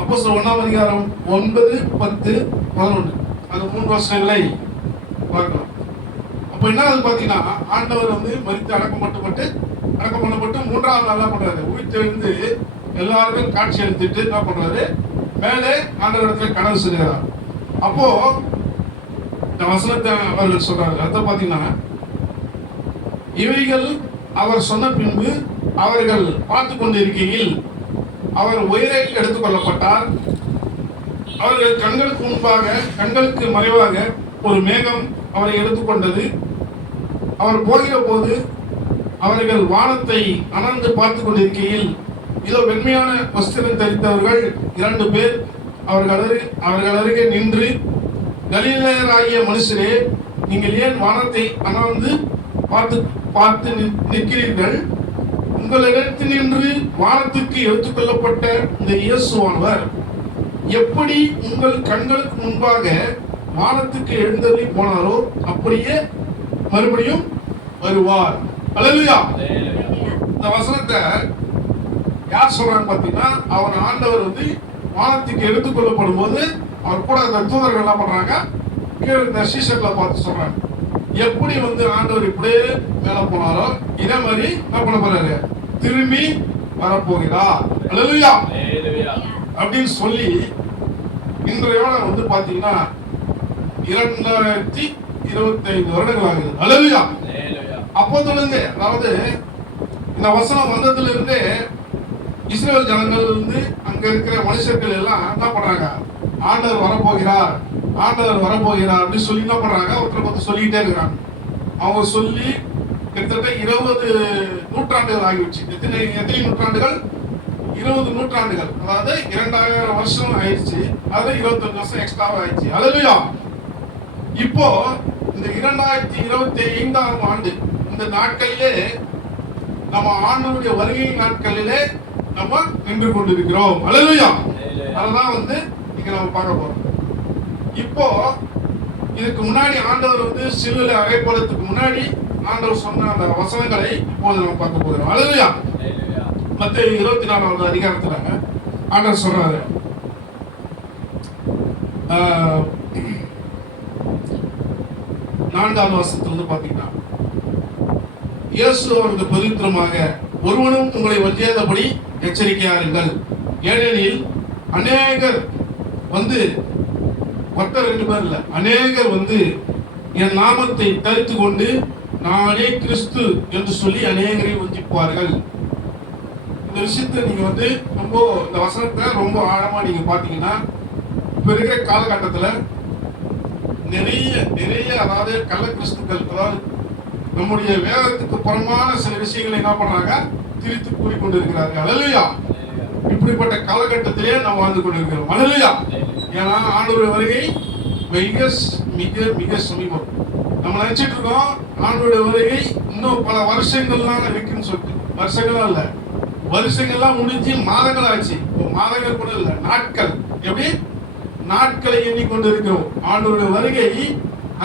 அப்போஸ்தலர் 1ஆம் அதிகாரம் 9, 10, 11 அந்த 3 வசனங்களை பார்க்கலாம். அப்ப என்ன ஆகுது பாத்தீங்கன்னா, ஆண்டவர் வந்து மரித்து அடக்கம் பண்ணப்பட்டு 3ஆம் நாள் என்ன பண்றாரு? உயிர்த்தெழுந்து எல்லாருக்கும் காட்சி அளித்துட்டு என்ன பண்றாரு? மேலே ஆண்டவரிடத்துல கனவு சொல்கிறார். அப்போ இந்த வசனத்தை அவர்கள் சொல்றாங்க. அதை பாத்தீங்கன்னா, இவைகள் அவர் சொன்ன பின்பு அவர்கள் பார்த்து கொண்டிருக்கையில் அவர் உயிரை எடுத்துக் கொள்ளப்பட்டார். அவர்கள் கண்களுக்கு மறைவாக ஒரு மேகம் அவரை எடுத்துக்கொண்டது. அவர் போகிற போது அவர்கள் வானத்தை அனர்ந்து பார்த்து கொண்டிருக்கையில் இதோ வெண்மையான வஸ்திரம் தரித்தவர்கள் 2 பேர் அவர்கள் அருகே நின்று, கலிலேயராகிய மனுஷரே, நீங்கள் ஏன் வானத்தை அனர்ந்து பார்த்து நிற்கிறீர்கள்? உங்களிடத்தினின்று வானத்துக்கு எடுத்துக்கொள்ளப்பட்ட இந்த இயேசுவானவர் எப்படி உங்கள் கண்களுக்கு முன்பாக வானத்துக்கு எழுந்தருளி போனாரோ அப்படியே மறுபடியும் வருவார். அல்லேலூயா. இந்த வசனத்தை யார் சொல்றாங்க பாத்தீங்கன்னா, அவர் ஆண்டவர் வந்து வானத்துக்கு எடுத்துக்கொள்ளப்படும் போது அவர் கூட அந்த தூதர்கள் என்ன பண்றாங்க? கீழே இந்த சீசர்களை பார்த்து சொல்றாங்க, எப்படி வந்து ஆண்டவர் இப்படியே மேல போனாரோ இதே மாதிரி என்ன பண்ண போறாரு? திரும்பி வரப்போகிறார். அல்லேலூயா அப்படின்னு சொல்லி இன்றையோட வந்து பாத்தீங்கன்னா 2025 வருடங்கள் ஆகுது. அல்லேலூயா. அப்போதிலிருந்து, அதாவது இந்த வசனம் வந்ததுல இருந்தே இஸ்ரேல் ஜனங்கள் வந்து அங்க இருக்கிற மனுஷர்கள் எல்லாம் என்ன பண்றாங்க? ஆண்டவர் வரப்போகிறார் அப்படின்னு சொல்லி என்ன பண்றாங்க? ஒருத்தருக்கு சொல்லிக்கிட்டே இருக்கிறாங்க. அவங்க சொல்லி கிட்டத்தட்ட 20 நூற்றாண்டுகள் ஆகிடுச்சு. எத்தனை நூற்றாண்டுகள்? 20 நூற்றாண்டுகள். அதாவது 2000 வருஷம் ஆயிடுச்சு. அது 25 வருஷம் எக்ஸ்ட்ராவா ஆயிடுச்சு. அல்லேலூயா. இப்போ இந்த 2025ஆம் ஆண்டு இந்த நாட்களிலே நம்ம ஆண்டவருடைய வருகை நாட்களிலே நம்ம நின்று கொண்டிருக்கிறோம். அல்லேலூயா. அததான் வந்து இங்க நம்ம பார்க்க போறோம். இப்போ இதுக்கு முன்னாடி ஆண்டவர் வந்து சிலுவையில அறையப்படுறதுக்கு முன்னாடி ஆண்டவர் சொன்ன அந்த வசனங்களை இப்போது நம்ம பார்க்க போகிறோம். அல்லேலூயா. மத்தேயு 24ஆம் அதிகாரத்துல ஆண்டவர் சொல்றாரு, 4ஆம் வசனத்துல பாத்தீங்கன்னா, இயேசு அவருக்கு பிரதித்திரமாக, ஒருவனும் உங்களை வஞ்சியாதபடி எச்சரிக்கையாருங்கள், ஏனெனில் அநேகர் வந்து, ஒருத்தர் 2 பேர் இல்ல, அநேகர் வந்து என் நாமத்தை தரித்து கொண்டு நானே கிறிஸ்து என்று சொல்லி அநேகரை வஞ்சிப்பார்கள். இந்த விஷயத்தை நீங்க வந்து ரொம்ப, இந்த வசனத்தை ரொம்ப ஆழமா நீங்க பாத்தீங்கன்னா, இப்ப இருக்கிற காலகட்டத்துல நிறைய அதாவது கள்ள கிறிஸ்துக்கள், அதாவது நம்முடைய வேதத்துக்கு புறமான சில விஷயங்களை என்ன பண்றாங்க? திரித்து கூறிக்கொண்டிருக்கிறார்கள். அல்லேலூயா. இப்படிப்பட்ட காலகட்டத்திலே நாம் வாழ்ந்து கொண்டிருக்கிறோம். அல்லேலூயா. ஏன்னா ஆண்டவருடைய வருகை மிக மிக மிக சமீபம். நம்ம நினைச்சிட்டு இருக்கோம் ஆண்டவருடைய வருகை இன்னும் பல வருஷங்கள்லாம் இருக்குன்னு சொல்லிட்டு. வருஷங்கள்லாம் இல்ல, வருஷங்கள்லாம் முடிஞ்சு மாதங்கள் ஆச்சு. மாதங்கள் கூட இல்ல, நாட்கள். எப்படி? நாட்களை எண்ணிக்கொண்டு இருக்கிறோம். ஆண்டவருடைய வருகை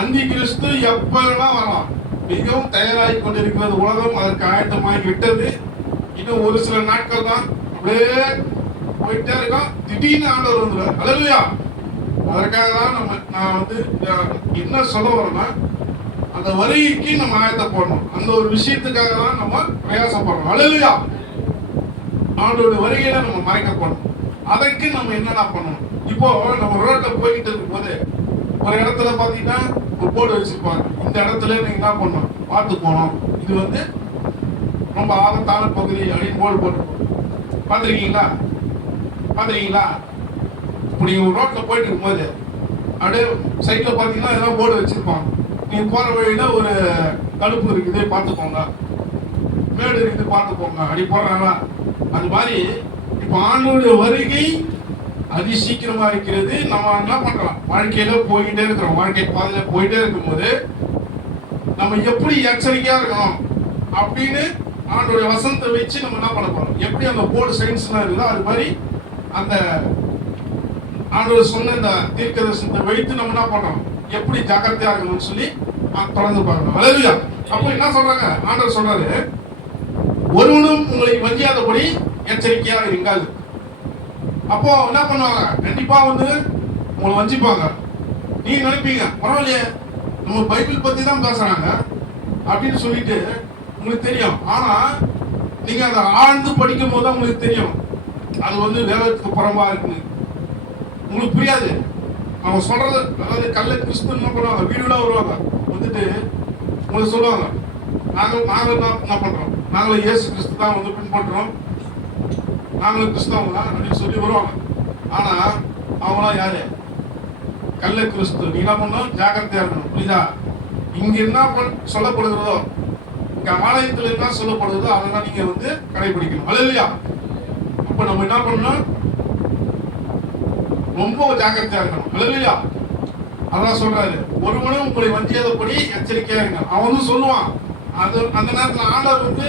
அந்தி கிறிஸ்து எப்பெல்லாம் வரலாம் மிகவும் தயாராகி கொண்டிருக்கிறது. உலகம் அதற்கு ஆயத்தமாகி விட்டது. இன்னும் ஒரு சில நாட்கள் தான், அப்படியே போயிட்டே இருக்கோம். திடீர்னு ஆண்டவர் வந்துடுவார். அல்லேலூயா. அதற்காக தான் நான் வந்து என்ன சொல்ல வரேன்னா, அந்த வருகைக்கு நம்ம ஆயத்தப்படணும். அந்த ஒரு விஷயத்துக்காக தான் நம்ம பிரயாசப்படுறோம். அல்லேலூயா. ஆண்டவருடைய வருகையில நம்ம மறைக்கப்படணும். அதற்கு நம்ம என்னென்ன பண்ணணும்? இப்போ நம்ம ரோட்ல போய்கிட்டு இருக்கும் போது ஒரு இடத்துல பாத்தீங்கன்னா ஒரு போர்டு வச்சிருப்பாங்க, இந்த இடத்துல நீங்க என்ன பண்ணணும், பார்த்து போனோம், இது வந்து ரொம்ப ஆபத்தான பகுதி அப்படின்னு போர்டு போட்டு பாத்துருக்கீங்களா? இப்படி ரோட்ல போயிட்டு இருக்கும்போது அப்படியே சைட்ல பாத்தீங்கன்னா எல்லாம் போர்டு வச்சிருப்பாங்க, நீங்க போற வழியில ஒரு தடுப்பு இருக்குது பார்த்துக்கோங்க, மேடு இருக்குது பார்த்துக்கோங்க அப்படி போடுறாங்களா? அது மாதிரி இப்ப ஆண்டவருடைய வருகை அதி சீக்கிரமா இருக்கிறது. நம்ம என்ன பண்றோம்? வாழ்க்கையில போயிட்டே இருக்கிறோம். வாழ்க்கை பாதையில போயிட்டே இருக்கும்போது நம்ம எப்படி எச்சரிக்கையா இருக்கணும் அப்படின்னு ஆண்டோடைய வசனத்தை வச்சு நம்ம என்ன பண்ண போறோம், எப்படி அந்த போர்டு சயின்ஸ்லாம் இருக்குதோ அது மாதிரி அந்த ஆண்டவர் சொன்ன இந்த தீர்க்க தரிசனத்தை வைத்து நம்ம என்ன பண்றோம், எப்படி ஜாக்கிரதையா இருக்கணும்னு சொல்லி தொடர்ந்து பார்க்கணும். அல்லேலூயா. அப்போ என்ன சொல்றாங்க, ஆண்டவர் சொல்றாரு, ஒருவனும் உங்களை வஞ்சியாதபடி எச்சரிக்கையா இருங்கள். அப்போ என்ன பண்ணுவாங்க, கண்டிப்பா வந்து உங்களை வஞ்சிப்பாங்க. நீங்க நினைப்பீங்க பரவாயில்லையே நம்ம பைபிள் பத்தி தான் பேசுறாங்க அப்படின்னு சொல்லிட்டு உங்களுக்கு தெரியும். ஆனா நீங்க அதை ஆழ்ந்து படிக்கும் போது உங்களுக்கு தெரியும் அது வந்து வேதத்துக்கு புறம்பா இருக்குன்னு. உங்களுக்கு புரியாது. அவங்க சொல்றது, அதாவது கள்ள கிறிஸ்து என்ன பண்ணுவாங்க, வீடுலாம் வருவாங்க, வந்துட்டு உங்களுக்கு சொல்லுவாங்க, நாங்கள் என்ன பண்றோம், நாங்களும் இயேசு கிறிஸ்து தான் வந்து பின்பற்றுறோம், நாங்களும் கிறிஸ்தவங்க தான் அப்படின்னு சொல்லி வருவாங்க. ஆனா அவங்களாம் யாரு, கள்ள கிறிஸ்து. நீ என்ன பண்ணணும், ஜாக்கிரதையா இருக்கணும். புரியுதா? இங்க என்ன சொல்லப்படுகிறதோ, இங்க ஆலயத்துல என்ன சொல்லப்படுகிறதோ அதெல்லாம் நீங்க வந்து கடைபிடிக்கணும். அல்லேலூயா. அப்ப நம்ம என்ன பண்ணணும், ரொம்ப ஜாக்கிரதையா இருக்கணும். அல்லேலூயா. அதான் சொல்றாரு, ஒருவனும் உங்களை வஞ்சியாதபடி எச்சரிக்கையா இருங்க. அவன் வந்து சொல்லுவான், அது அந்த நேரத்துல ஆண்டவர் வந்து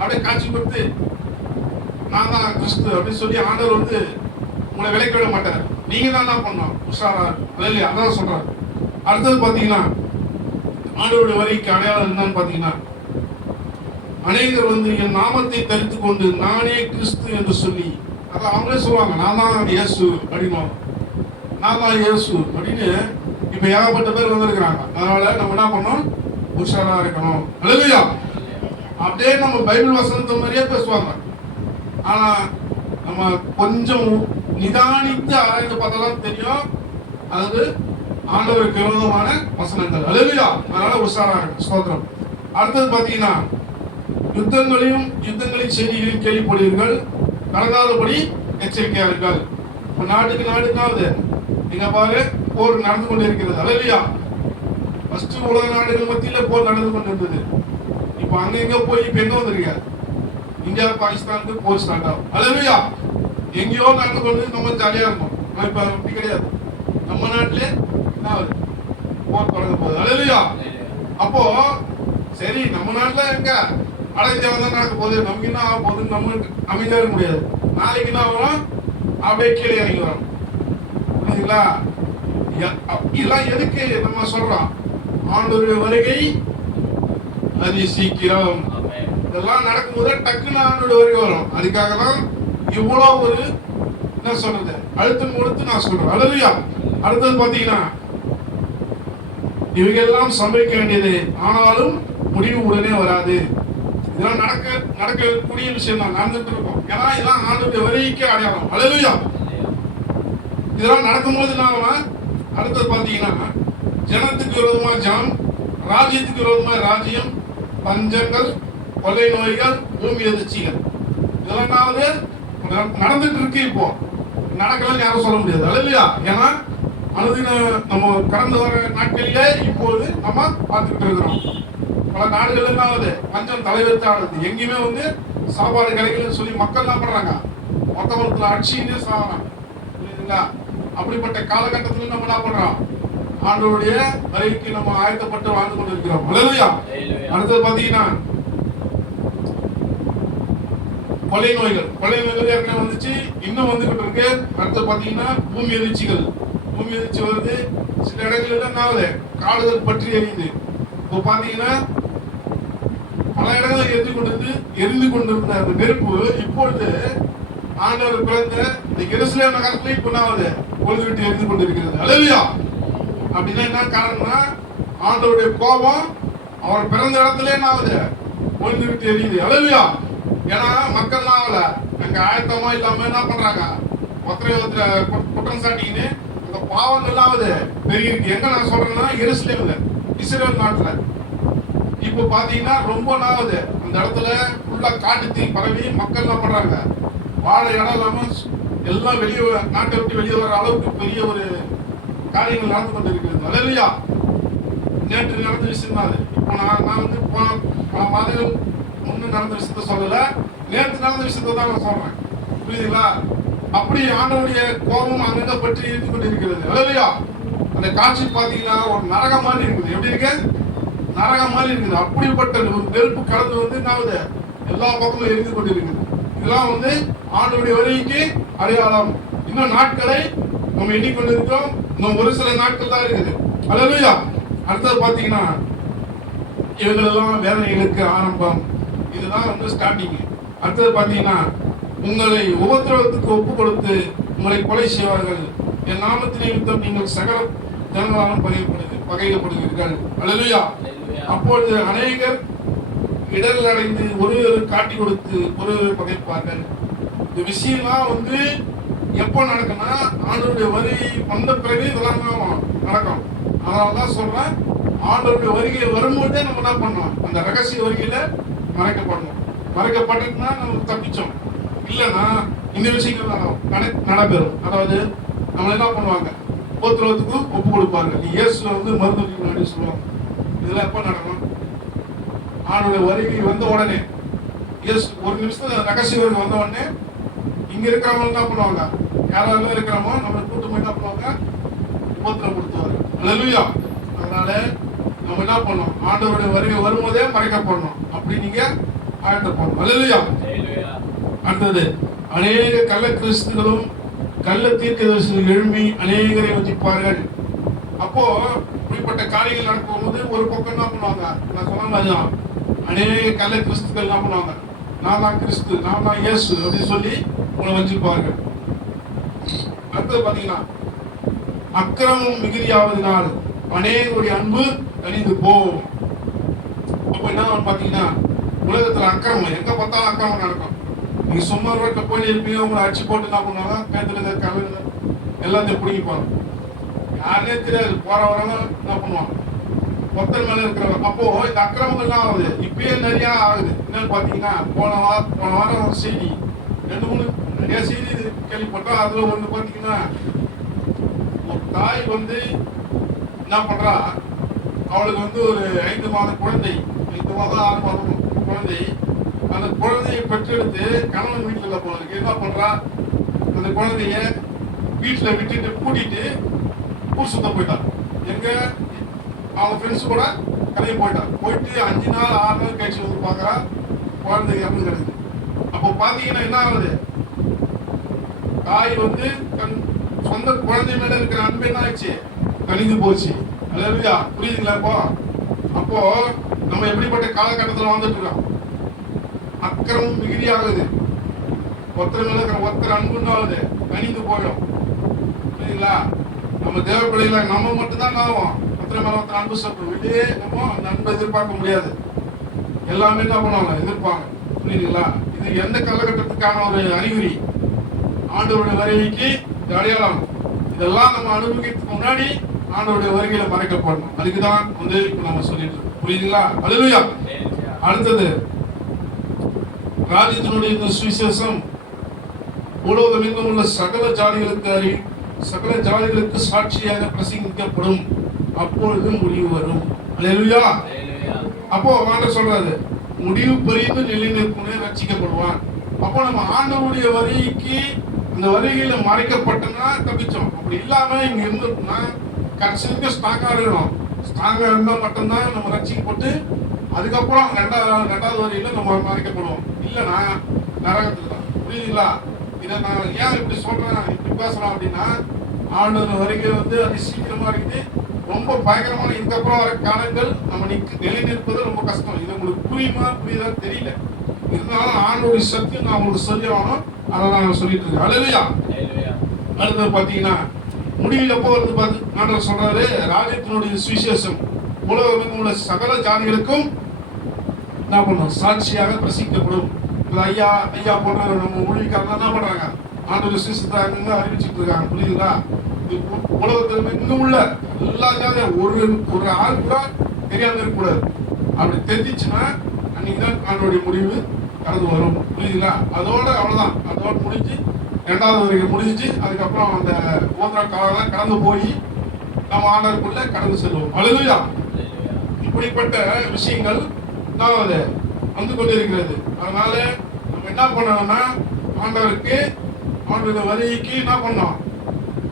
அப்படியே காட்சி கொடுத்து நான் தான் கிறிஸ்து அப்படின்னு சொல்லி ஆண்டவர் வந்து உங்களை விலைக்கு விட மாட்டார். நீங்க தான் என்ன பண்ணணும், உஷாரா. அல்லேலூயா. அதான் சொல்றாரு. அடுத்தது பாத்தீங்கன்னா ஆண்டவருடைய வரிக்கு அடையாளம் என்னன்னு பாத்தீங்கன்னா, அநேகர் வந்து என் நாமத்தை தரித்து கொண்டு நானே கிறிஸ்து என்று சொல்லி, அதான் அவங்களே சொல்லுவாங்க, நான் தான் இயேசு அப்படின்னு, நான் தான் இயேசு அப்படின்னு இப்ப ஏகப்பட்ட பேர் வந்திருக்கிறாங்க. அதனால நம்ம என்ன பண்ணணும், உஷாரா இருக்கணும். அல்லேலூயா. அப்படியே நம்ம பைபிள் வசனத்தை மாதிரியே பேசுவாங்க. ஆனா நம்ம கொஞ்சம் நிதானித்து ஆராய்ந்து பார்த்தாலும் தெரியும் அது ஆண்டவருக்கு விரோதமான வசனங்கள். அல்லேலூயா. அதனால உஷாரா இருக்கு. ஸ்தோத்திரம். அடுத்தது பாத்தீங்கன்னா, யுத்தங்களின் செய்திகளில் கேள்விப்படுவீர்கள், நடக்காதபடி எச்சரிக்கையா இருக்காது. நாட்டுக்கு நாடுக்காவது நீங்க பாரு போர் நடந்து கொண்டு இருக்கிறது. அல்லேலூயா. ஃபர்ஸ்ட் உலக நாடுகள் மத்தியில போர் நடந்து கொண்டு இருந்தது. இப்ப அங்க எங்க போய் இப்ப எங்க வந்திருக்க, இந்தியா பாகிஸ்தானுக்கு போர் ஸ்டார்ட் ஆகும். அல்லேலூயா. எங்கேயோ நடந்து கொண்டு நம்ம ஜாலியா இருக்கும். இப்ப அப்படி கிடையாது. நம்ம நாட்டிலே போர் தொடங்க போகுது. அல்லேலூயா. அப்போ சரி, நம்ம நாட்டுல எங்க அடைஞ்சவன் தான் நடக்க போகுது, நமக்கு என்ன ஆக போகுது, நம்ம அமைதியா இருக்க முடியாது. நாளைக்கு என்ன வரும், அப்படியே கீழே இறங்கி வரும். புரியுதுங்களா? இதெல்லாம் எதுக்கு நம்ம சொல்றோம், ஆண்டவருடைய வருகை அதி சீக்கிரம். இதெல்லாம் நடக்கும்போது டக்குன்னு ஆண்டோட வருகை வரும். அதுக்காக தான் இவ்வளவு ஒரு என்ன சொல்றது அழுத்தம் கொடுத்து நான் சொல்றேன். அல்லேலூயா. அடுத்தது பாத்தீங்கன்னா, இவைகெல்லாம் சம்பவிக்க வேண்டியது, ஆனாலும் முடிவு உடனே வராது. இதெல்லாம் நடக்கக்கூடிய விஷயம் தான், நடந்துட்டு இருக்கும். ஏன்னா இதெல்லாம் ஆண்டவருடைய வருகைக்கு அடையாளம். அல்லேலூயா. இதெல்லாம் நடக்கும்போது நாம அடுத்தது பாத்தீங்கன்னா, ஜனத்துக்கு விரோதமா ஜனம், ராஜ்யத்துக்கு விரோதமா ராஜ்யம், பஞ்சங்கள், கொள்ளை நோய்கள், பூமி எதிர்ச்சிகள், இதெல்லாம் நடந்துட்டு இருக்கு. இப்போ நடக்கலன்னு யாரும் சொல்ல முடியாது. அல்லேலூயா. ஏன்னா அனுதின நம்ம கடந்து வர நாட்களிலே இப்போது நம்ம பார்த்துட்டு இருக்கிறோம். பல நாடுகள் என்ன ஆகுது, பஞ்சம் தலைவர்த்து ஆடுது. எங்கேயுமே வந்து சாப்பாடு கிடைக்கலன்னு சொல்லி மக்கள் என்ன பண்றாங்க, மொத்தமரத்துல அடிச்சுன்னு சாகிறாங்க. புரியுதுங்களா? அப்படிப்பட்ட காலகட்டத்தில் நம்ம என்ன பண்றோம், ஆண்டவருடைய வருகைக்கு நம்ம ஆயத்தப்பட்டு வாழ்ந்து கொண்டு இருக்கிறோம். அல்லேலூயா. அடுத்தது பாத்தீங்கன்னா, கொள்ளை நோய்கள் ஏற்கனவே வந்துச்சு, இன்னும் வந்துகிட்டு இருக்கு. அடுத்து பாத்தீங்கன்னா பூமி எதிர்ச்சிகள். பூமி எதிர்ச்சி வருது. சில இடங்கள்ல என்ன ஆகுது, காடுகள் பற்றி எரியுது. இப்போ பாத்தீங்கன்னா பல இடங்களில் எரிந்து கொண்டிருந்த அந்த நெருப்பு இப்பொழுது ஆண்டவர் பிறந்த இந்த எருசலேம் நகரத்துல இப்ப என்ன ஆகுது, பொழுது விட்டு எரிந்து கொண்டிருக்கிறது. அல்லேலூயா. அப்படின்னா என்ன காரணம்னா, ஆண்டவருடைய கோபம் அவர் பிறந்த இடத்துல என்ன ஆகுது, பொழுது விட்டு எரியுது. அல்லேலூயா. ஏன்னா மக்கள் ஆகல, அங்க ஆயத்தமா இல்லாம என்ன பண்றாங்க, ஒருத்தரை குற்றம் சாட்டிங்கன்னு அந்த பாவங்கள் ஆகுது பெரிய இருக்கு. எங்க நான் சொல்றேன்னா, எருசலேம்ல, இஸ்ரேல் நாட்டுல இப்ப பாத்தீங்கன்னா ரொம்ப நாவது அந்த இடத்துல ஃபுல்லா காட்டு தீ பரவி மக்கள் என்ன பண்றாங்க, வாழ இடம் இல்லாம எல்லாம் வெளியே, நாட்டை விட்டு வெளியே வர அளவுக்கு பெரிய ஒரு காரியங்கள் நடந்து கொண்டு இருக்கிறது. அல்லேலூயா. நேற்று நடந்த விஷயம் தான் அது. இப்போ நான் வந்து பல மாதங்கள் முன்னு நடந்த விஷயத்த சொல்லல, நேற்று நடந்த விஷயத்த தான் நான் சொல்றேன். புரியுதுங்களா? அப்படி ஆண்டவருடைய கோபம் அங்கங்க பற்றி இருந்து கொண்டு இருக்கிறது. அல்லேலூயா. அந்த காட்சி பாத்தீங்கன்னா ஒரு நரகம் மாதிரி இருக்குது. எப்படி இருக்கு, நரகம் மாதிரி இருக்குது. அப்படிப்பட்ட ஒரு நெருப்பு கடந்து வந்து என்ன ஆகுது, எல்லா பக்கமும் எரிந்து கொண்டிருக்குது. இதெல்லாம் வந்து ஆண்டவருடைய வருகைக்கு அடையாளம். இன்னும் நாட்களை நம்ம எண்ணிக்கொண்டிருக்கிறோம். இன்னும் ஒரு சில நாட்கள் தான் இருக்குது. அல்லேலூயா. அடுத்தது பாத்தீங்கன்னா இவங்களெல்லாம் வேதனைகளுக்கு ஆரம்பம். இதுதான் வந்து ஸ்டார்டிங். அடுத்தது பாத்தீங்கன்னா உங்களை உபத்திரவத்துக்கு ஒப்பு கொடுத்து உங்களை கொலை செய்வார்கள். என் நாமத்தின் நிமித்தம் நீங்கள் சகல ஜனங்களாலும் பகைக்கப்படுவீர்கள். அல்லேலூயா. அப்பொழுது அநேகர் இடர்கள் அடைந்து ஒருவர் காட்டி கொடுத்து ஒருவர் பகைப்பார்கள். இந்த விஷயம்லாம் வந்து எப்போ நடக்கும்னா ஆண்டவருடைய வரி வந்த பிறகு இதெல்லாம் நடக்கும். அதனாலதான் சொல்றேன், ஆண்டவருடைய வருகை வரும்போதே நம்ம என்ன பண்ணோம், அந்த ரகசிய வருகையில மறைக்கப்படணும். மறைக்கப்பட்டதுன்னா நமக்கு தப்பிச்சோம். இல்லைன்னா இந்த விஷயங்கள் நடைபெறும். அதாவது நம்ம என்ன பண்ணுவாங்க, உபத்திரவத்துக்கு ஒப்பு கொடுப்பாங்க. நீ இயேசு வந்து மருந்து அப்படின்னு சொல்லுவாங்க. இதெல்லாம் எப்ப நடக்கும், ஆண்டோட வருகை வந்த உடனே. இயேசு ஒரு நிமிஷத்துல ரகசிய வருகை வந்த உடனே இங்க இருக்கிறவங்க என்ன பண்ணுவாங்க, யாராவது இருக்கிறவங்க நம்ம கூட்டமா என்ன பண்ணுவாங்க, உபத்திரம் கொடுத்துவாங்க. அல்லேலூயா. அதனால நம்ம என்ன பண்ணோம், ஆண்டவருடைய வருகை வரும்போதே மறைக்கப்படணும். அப்படி நீங்க ஆயத்தப்படணும். அல்லேலூயா. அடுத்தது அநேக கள்ள கிறிஸ்துகளும் கள்ள தீர்க்கதரிசிகள் எழும்பி அநேகரை வஞ்சிப்பார்கள். அப்போ இப்படிப்பட்ட காரியங்கள் நடக்கும்போது ஒரு பக்கம் என்ன பண்ணுவாங்க, நான் சொன்ன மாதிரிதான் அநேக கள்ள கிறிஸ்துகள் என்ன பண்ணுவாங்க, நான் தான் கிறிஸ்து, நான் தான் இயேசு அப்படின்னு சொல்லி உங்களை வஞ்சிப்பார்கள். அடுத்தது பாத்தீங்கன்னா அக்கிரமம் மிகுதியாவதனால் அநேகருடைய அன்பு தணிந்து போகும். அப்ப என்ன பாத்தீங்கன்னா உலகத்துல அக்கிரமம் எங்க பார்த்தாலும் அக்கிரமம் நடக்கும். நீங்க சும்மா ரோட்ல போய் இருப்பீங்க, உங்களை அடிச்சு போட்டு என்ன பண்ணுவாங்க, கேத்துல கவிழ்ந்து எல்லாத்தையும் பிடிப்பாங்க. யாருனே தெரியாது, போற வரவங்க என்ன பண்ணுவாங்க, ஒத்தர் மேல இருக்கிறவங்க. அப்போ இந்த அக்கிரமங்கள் தான் ஆகுது. இப்பயே நிறைய ஆகுது. என்னன்னு பாத்தீங்கன்னா போன வாரம் ஒரு செய்தி, 2-3 நிறைய செய்தி கேள்விப்பட்டா. அதுல ஒண்ணு பாத்தீங்கன்னா ஒரு தாய் வந்து என்ன பண்றா, அவளுக்கு வந்து ஒரு 5 மாத குழந்தை, 5 மாதம் 6 மாதம் குழந்தை. அந்த குழந்தையை பெற்றெடுத்து கணவன் வீட்டுல போனதுக்கு என்ன பண்றா, அந்த குழந்தைய வீட்டுல விட்டுட்டு கூட்டிட்டு ஊர் சுத்த போயிட்டான். எங்க அவங்க ஃப்ரெண்ட்ஸ் கூட கதையை போயிட்டு 5 நாள் 6 நாள் கழிச்சு வந்து பாக்குறா, குழந்தை இறந்து கிடக்குது. அப்போ பாத்தீங்கன்னா என்ன ஆகுது, தாய் வந்து தன் சொந்த குழந்தை மேல இருக்கிற அன்பு என்ன ஆயிடுச்சு, கணிந்து போச்சு. அல்லேலூயா. புரியுதுங்களா? அப்போ நம்ம எப்படிப்பட்ட காலகட்டத்தில் வந்துட்டு இருக்கோம், அக்கிரமம் மிகுதியாகுது. ஒருத்தர் மேல இருக்கிற ஒருத்தர் அன்புன்னாவது கணிந்து போயிடும். புரியுதுங்களா? நம்ம தேவ பிள்ளைகளை நம்ம மட்டும்தான் ஆகும். ஒருத்தர் மேல ஒருத்தர் அன்பு சொல்றோம், வெளியே நம்ம அந்த அன்பை எதிர்பார்க்க முடியாது. எல்லாமே என்ன பண்ணுவாங்க, எதிர்ப்பாங்க. புரியுதுங்களா? இது எந்த காலகட்டத்துக்கான ஒரு அறிகுறி, ஆண்டவருடைய வருகைக்கு அடையாளம். இதெல்லாம் நம்ம அனுபவிக்கிறதுக்கு முன்னாடி ஆண்டவருடைய வருகையில மறைக்கப்படணும். அதுக்குதான் வந்து இப்ப நம்ம சொல்லிட்டு இருக்கோம். புரியுதுங்களா? அல்லேலூயா. அடுத்தது ராஜ்யத்தினுடைய இந்த சுவிசேஷம் உலகமெங்கும் உள்ள சகல ஜாதிகளுக்கு சாட்சியாக பிரசங்கிக்கப்படும். அப்பொழுது முடிவு வரும். அல்லேலூயா. அப்போ ஆண்டவர் சொல்றாரு, முடிவு பெரிது நிலை நிற்குனே ரட்சிக்கப்படுவான். அப்போ நம்ம ஆண்டவருடைய வருகைக்கு அந்த வருகையில மறைக்கப்பட்டனா தப்பிச்சோம். அப்படி இல்லாம இங்க இருந்தோம்னா கடைசிக்கு ஸ்ட்ராங்கா இருக்கணும். ஸ்ட்ராங்கா இருந்தா மட்டும்தான் நம்ம ரட்சிக்கப்பட்டு அதுக்கப்புறம் ரெண்டாவது வரையில நம்ம மறைக்கப்படுவோம். இல்லைன்னா நரகத்துக்கு தான். புரியுதுங்களா? இதை நான் ஏன் இப்படி சொல்றேன், இப்படி பேசுறோம் அப்படின்னா, ஆண்டவர் வருகை வந்து அது சீக்கிரமா இருக்குது. ரொம்ப பயங்கரமான இதுக்கப்புறம் வர காலங்கள் நம்ம நிலை நிற்பது ரொம்ப கஷ்டம். இது உங்களுக்கு புரியுதான்னு தெரியல. இருந்தாலும் ஆண்டோடைய சக்தி நான் உங்களுக்கு சொல்லி ஆகணும். அதை நான் சொல்லிட்டு இருக்கேன். அல்லேலூயா. அடுத்தது பாத்தீங்கன்னா முடிவில் எப்போ வந்து ஆண்டவர் சொல்றாரு, ராஜ்யத்தினுடைய சுவிசேஷம் உலகமெங்கும் உள்ள சகல ஜாதிகளுக்கும் என்ன பண்ணும், சாட்சியாக பிரசிக்கப்படும். ஐயா போன்ற நம்ம ஊழியக்காரங்க என்ன பண்றாங்க, ஆண்டவர் சுவிசேஷத்தை அங்க அறிவிச்சுட்டு இருக்காங்க. புரியுதுங்களா? உலகத்தில் இன்னும் உள்ள எல்லா ஜாதியும் ஒரு ஆள் கூட தெரியாம இருக்கக்கூடாது. அப்படி தெரிஞ்சிச்சுன்னா அன்னைக்குதான் ஆண்டோடைய முடிவு கடந்து வரும். புரியுதுங்களா? அதோட அவ்வளவுதான், அதோட முடிஞ்சு 2வது வரைக்கும் முடிஞ்சு அதுக்கப்புறம் அந்த ஓதுற காலம் கடந்து போய் நம்ம ஆண்டவருக்குள்ள கடந்து செல்வோம். அல்லேலூயா. இப்படிப்பட்ட விஷயங்கள் அதாவது வந்து கொண்டிருக்கிறது. அதனால நம்ம என்ன பண்ணணும்னா ஆண்டவருக்கு ஆண்டவருடைய வருகைக்கு என்ன பண்ணோம்,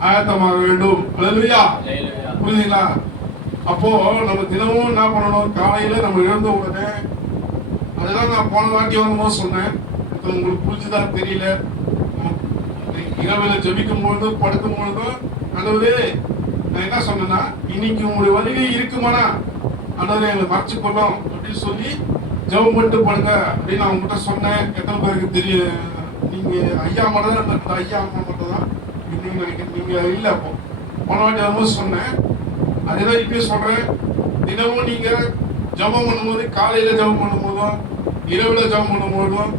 ஆயத்தமாக வேண்டும். அல்லேலூயா. புரியுதுங்களா? அப்போ நம்ம தினமும் என்ன பண்ணணும், காலையில நம்ம எழுந்த உடனே, அதுதான் நான் போன வாட்டி வரும்போது சொன்னேன், உங்களுக்கு புரிஞ்சுதான் தெரியல, இரவுல ஜெபிக்கும் பொழுதும் படுக்கும் பொழுதும் ஆண்டவரே நான் என்ன சொன்னேன்னா, இன்னைக்கு உங்களுடைய வருகை இருக்குமானா ஆண்டவரே எங்களை மறைச்சு கொள்ளும் அப்படின்னு சொல்லி ஜெபம் பண்ணிட்டு படுங்க அப்படின்னு நான் உங்ககிட்ட சொன்னேன். எத்தனை பேருக்கு தெரியும்? நீங்க ஐயா மட்டும் தான், அந்த ஐயா அம்மா மட்டும் தான் நீங்க நினைக்கிறீங்க, நீங்க இல்லை. அப்போ போன வாட்டி வரும்போது சொன்னேன், அதேதான் இப்பயும் சொல்றேன். தினமும் நீங்க ஜெபம் பண்ணும்போது, காலையில ஜெபம் பண்ணும்போதும் இரவுல ஜெபம் பண்ணும்போதும்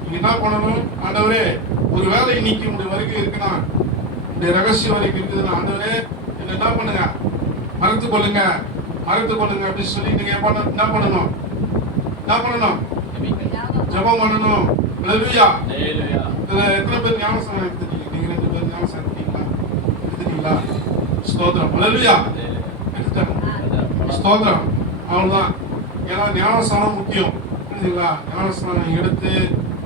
நீங்க என்ன பண்ணணும், ஆண்டவரே ஒரு வேலை இன்னைக்கு உங்களுடைய வருகை இருக்குன்னா, உங்களுடைய ரகசிய வருகை இருக்குதுன்னா, ஆண்டவரே என்ன பண்ணுங்க, மறைத்து கொள்ளுங்க அப்படின்னு சொல்லி நீங்க என்ன பண்ணணும், ஜெபம் பண்ணணும். ஹல்லேலூயா. இதுல எத்தனை பேர் ஞானஸ்நானம் எடுத்துட்டீங்க? நீங்க 2 பேர் ஞானஸ்நானம் எடுத்துட்டீங்களா? ஸ்தோத்திரம். ஹல்லேலூயா. ஸ்தோத்திரம். அவ்வளவுதான். ஏன்னா ஞானஸ்நானம் முக்கியம், புரியுதுங்களா? ஞானஸ்நானம் எடுத்து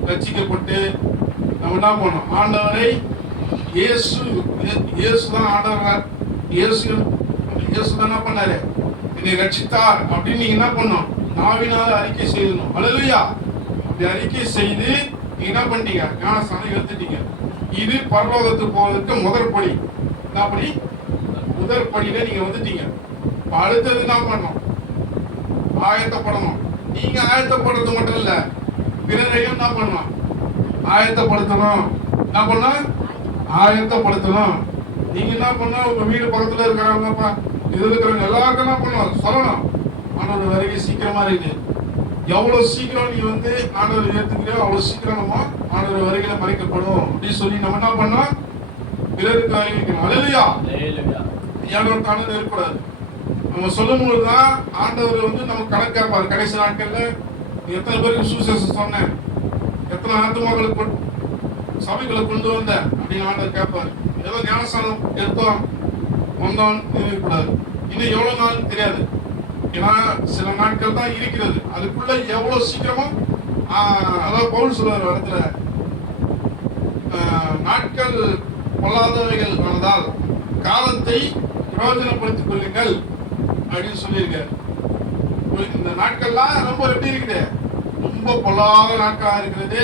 ரட்சிக்கப்பட்டு நம்ம என்ன பண்ணணும், ஆண்டவரை இயேசு தான் ஆண்டவர், இயேசு தான் என்ன பண்ணாரு, என்னை ரட்சித்தார் அப்படின்னு நீங்க என்ன பண்ணணும், நாவினால அறிக்கை செய்யணும். ஹல்லேலூயா. அப்படி அறிக்கை செய்து நீங்க என்ன பண்ணிட்டீங்க, ஞானஸ்நானம் எடுத்துட்டீங்க. இது பரலோகத்துக்கு போவதற்கு முதற் படி. அப்படி முதற் படியில நீங்க வந்துட்டீங்க. அடுத்தது என்ன பண்ணணும், ஆயத்தப்படணும். நீங்க ஆயத்தப்படுறது மட்டும் இல்ல, பிறரையும் என்ன பண்ணணும், ஆயத்தப்படுத்தணும். என்ன பண்ண, ஆயத்தப்படுத்தணும். நீங்க என்ன பண்ணா, உங்க வீடு பக்கத்துல இருக்கிறவங்கப்பா, இது இருக்கிறவங்க எல்லாருக்கும் என்ன பண்ணணும், சொல்லணும், ஆண்டவர் வருகை சீக்கிரமா இருக்கு. எவ்வளவு சீக்கிரம் நீ வந்து ஆண்டவர் ஏத்துக்கிறியோ அவ்வளவு சீக்கிரம் நம்ம ஆண்டவர் வருகையில மறைக்கப்படும் அப்படின்னு சொல்லி நம்ம என்ன பண்ணோம், பிறருக்கு அறிவிக்கணும். ஹல்லேலூயா. யாரும் தானே இருக்கக்கூடாது. நம்ம சொல்லும் போதுதான் ஆண்டவர் வந்து நமக்கு கணக்கு கேட்பார். கடைசி நாட்கள்ல நீ எத்தனை பேருக்கு சுவிசேஷம் சொன்ன, எத்தனை ஆத்துமாக்களுக்கு சபைகளை கொண்டு வந்த அப்படின்னு ஆண்டவர் கேட்பாரு. ஏதோ ஞானஸ்நானம் எடுத்தோம் வந்தோம் இருக்கக்கூடாது. இன்னும் எவ்வளவு நாள் தெரியாது, ஏன்னா சில நாட்கள் தான் இருக்கிறது. அதுக்குள்ள எவ்வளவு சீக்கிரமா, அதாவது பவுல் சொல்ற இடத்துல, நாட்கள் பொல்லாதவைகள் ஆனதால் காலத்தை பிரயோஜனப்படுத்திக் கொள்ளுங்கள் அப்படின்னு சொல்லியிருக்காரு. இந்த நாட்கள்லாம் ரொம்ப எப்படி இருக்குது, ரொம்ப பொல்லாத நாட்களா இருக்கிறது.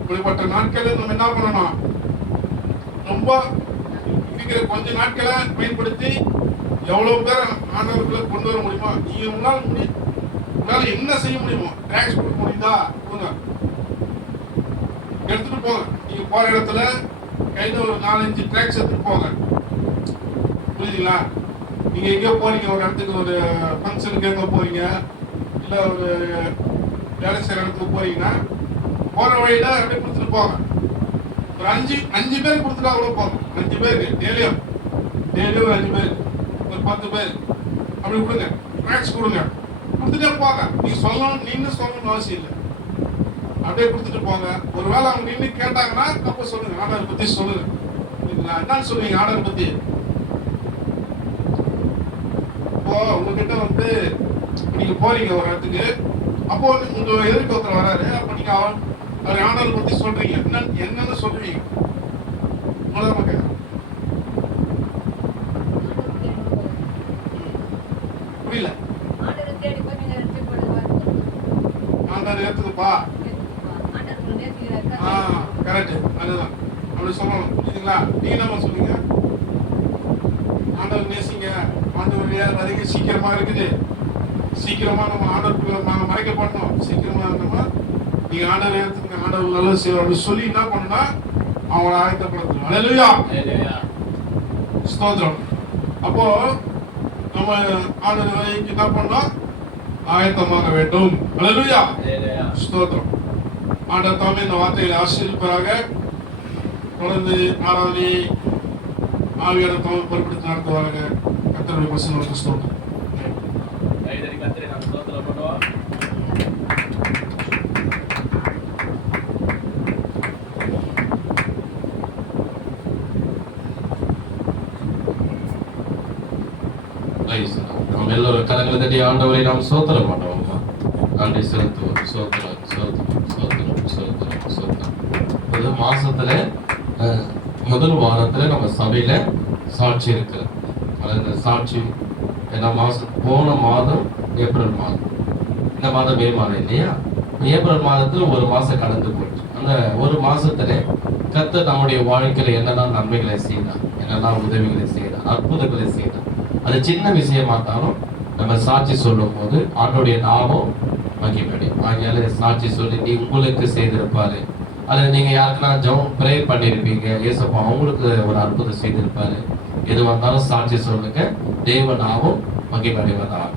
இப்படிப்பட்ட நாட்களை நம்ம என்ன பண்ணணும், ரொம்ப இருக்கிற கொஞ்ச நாட்களை பயன்படுத்தி எவ்வளவு பேர் ஆண்டவர்களை கொண்டு வர முடியுமா, நீங்க உங்களால என்ன செய்ய முடியுமோ, டாக்ஸ் கொடுக்க முடியுதா கொடுங்க, எடுத்துட்டு போங்க. நீங்க போற இடத்துல கையில ஒரு 4-5 ட்ராக்ஸ் எடுத்துட்டு போங்க. புரியுதுங்களா? நீங்க எங்கேயோ போறீங்க, ஒரு இடத்துக்கு, ஒரு ஃபங்க்ஷனுக்கு எங்க போறீங்க, இல்ல ஒரு வேலை செய்யற இடத்துக்கு போறீங்கன்னா போற வழியில அப்படியே கொடுத்துட்டு போங்க. ஒரு 5 பேர் கொடுத்துட்டா கூட போதும். 5 பேருக்கு டெய்லியும் ஒரு 5 பேர், ஒரு 10 பேர் அப்படி கொடுங்க, ட்ராக்ஸ் கொடுங்க, கொடுத்துட்டே போங்க. நீங்க சொல்லணும்னு அவசியம் இல்லை, அப்படியே கொடுத்துட்டு போங்க. ஒருவேளை அவங்க நின்று கேட்டாங்கன்னா அப்ப சொல்லுங்க, ஆர்டர் பத்தி சொல்லுங்க. என்னன்னு சொல்லுவீங்க ஆர்டர் பத்தி? இப்போ உங்ககிட்ட வந்து நீங்க போறீங்க ஒரு இடத்துக்கு, அப்போ உங்க எதிர்க்க ஒருத்தர் வராரு, அப்ப நீங்க அவர் ஆர்டர் பத்தி சொல்றீங்க, என்னன்னு சொல்லுவீங்க? புரியல? ஆண்டவர் ஏத்துக்குப்பா, கரெக்ட், அதுதான் அப்படி சொல்லணும். புரியுதுங்களா? நீங்க என்ன சொல்லுங்க, ஆண்டவர் நேசிங்க, ஆண்டவர் வருகை சீக்கிரமா இருக்குது, சீக்கிரமா நம்ம ஆண்டவருக்குள்ள நாங்க மறைக்கப்படணும், சீக்கிரமா நம்ம நீங்க ஆண்டவர் ஏத்துங்க, ஆண்டவர் நல்லது செய்வோம் அப்படின்னு சொல்லி என்ன பண்ணா அவங்கள ஆயத்தப்படுத்தணும். ஹல்லேலூயா. ஸ்தோத்திரம். அப்போ நம்ம ஆண்டவர் வருகைக்கு என்ன பண்ணோம், ஆயத்தமாக வேண்டும். ஹல்லேலூயா. ஸ்தோத்திரம். ஆண்டவர் தாமே இந்த வார்த்தைகளை ஆசீர்வதிப்பாராக. தொடர்ந்து ஆராதனை ஆவியான தாமே பொறுப்பெடுத்து நடத்துவாங்க. கர்த்தருடைய வசனங்களுக்கு ஸ்தோத்திரம். நம்ம எல்லோரும் கரங்களை தட்டி ஆண்டவரை நாம் ஸ்தோத்திரம் பண்ணுவோம். நன்றி செலுத்துவோம். ஸ்தோத்திரம், ஸ்தோத்திரம், ஸ்தோத்திரம், ஸ்தோத்திரம், ஸ்தோத்திரம். மாசத்துல முதல் வாரத்துல நம்ம சபையில சாட்சி இருக்கிறது. அந்த சாட்சி ஏன்னா போன மாதம் ஏப்ரல் மாதம், இந்த மாதம் மே மாதம் இல்லையா? ஏப்ரல் மாதத்துல ஒரு மாசம் கடந்து போச்சு. அந்த ஒரு மாசத்துல கர்த்தர் நம்முடைய வாழ்க்கையில என்னெல்லாம் நன்மைகளை செய்தார், என்னெல்லாம் உதவிகளை செய்தார், அற்புதங்களை செய்தார். அது சின்ன விஷயமாட்டாலும் நம்ம சாட்சி சொல்லும் போது ஆண்டோடைய நாமம் மகிமையடையும். ஆகையால சாட்சி சொல்லி நீ உங்களுக்கு செய்திருப்பாரு, அல்லது நீங்க யாருக்குன்னா ஜெபம் ப்ரேயர் பண்ணியிருப்பீங்க, ஏசப்பா அவங்களுக்கு ஒரு அற்புதம் செய்திருப்பாரு. எது வந்தாலும் சாட்சி சொல்லுங்க, தேவ நாமம் மகிமையடைவதாக.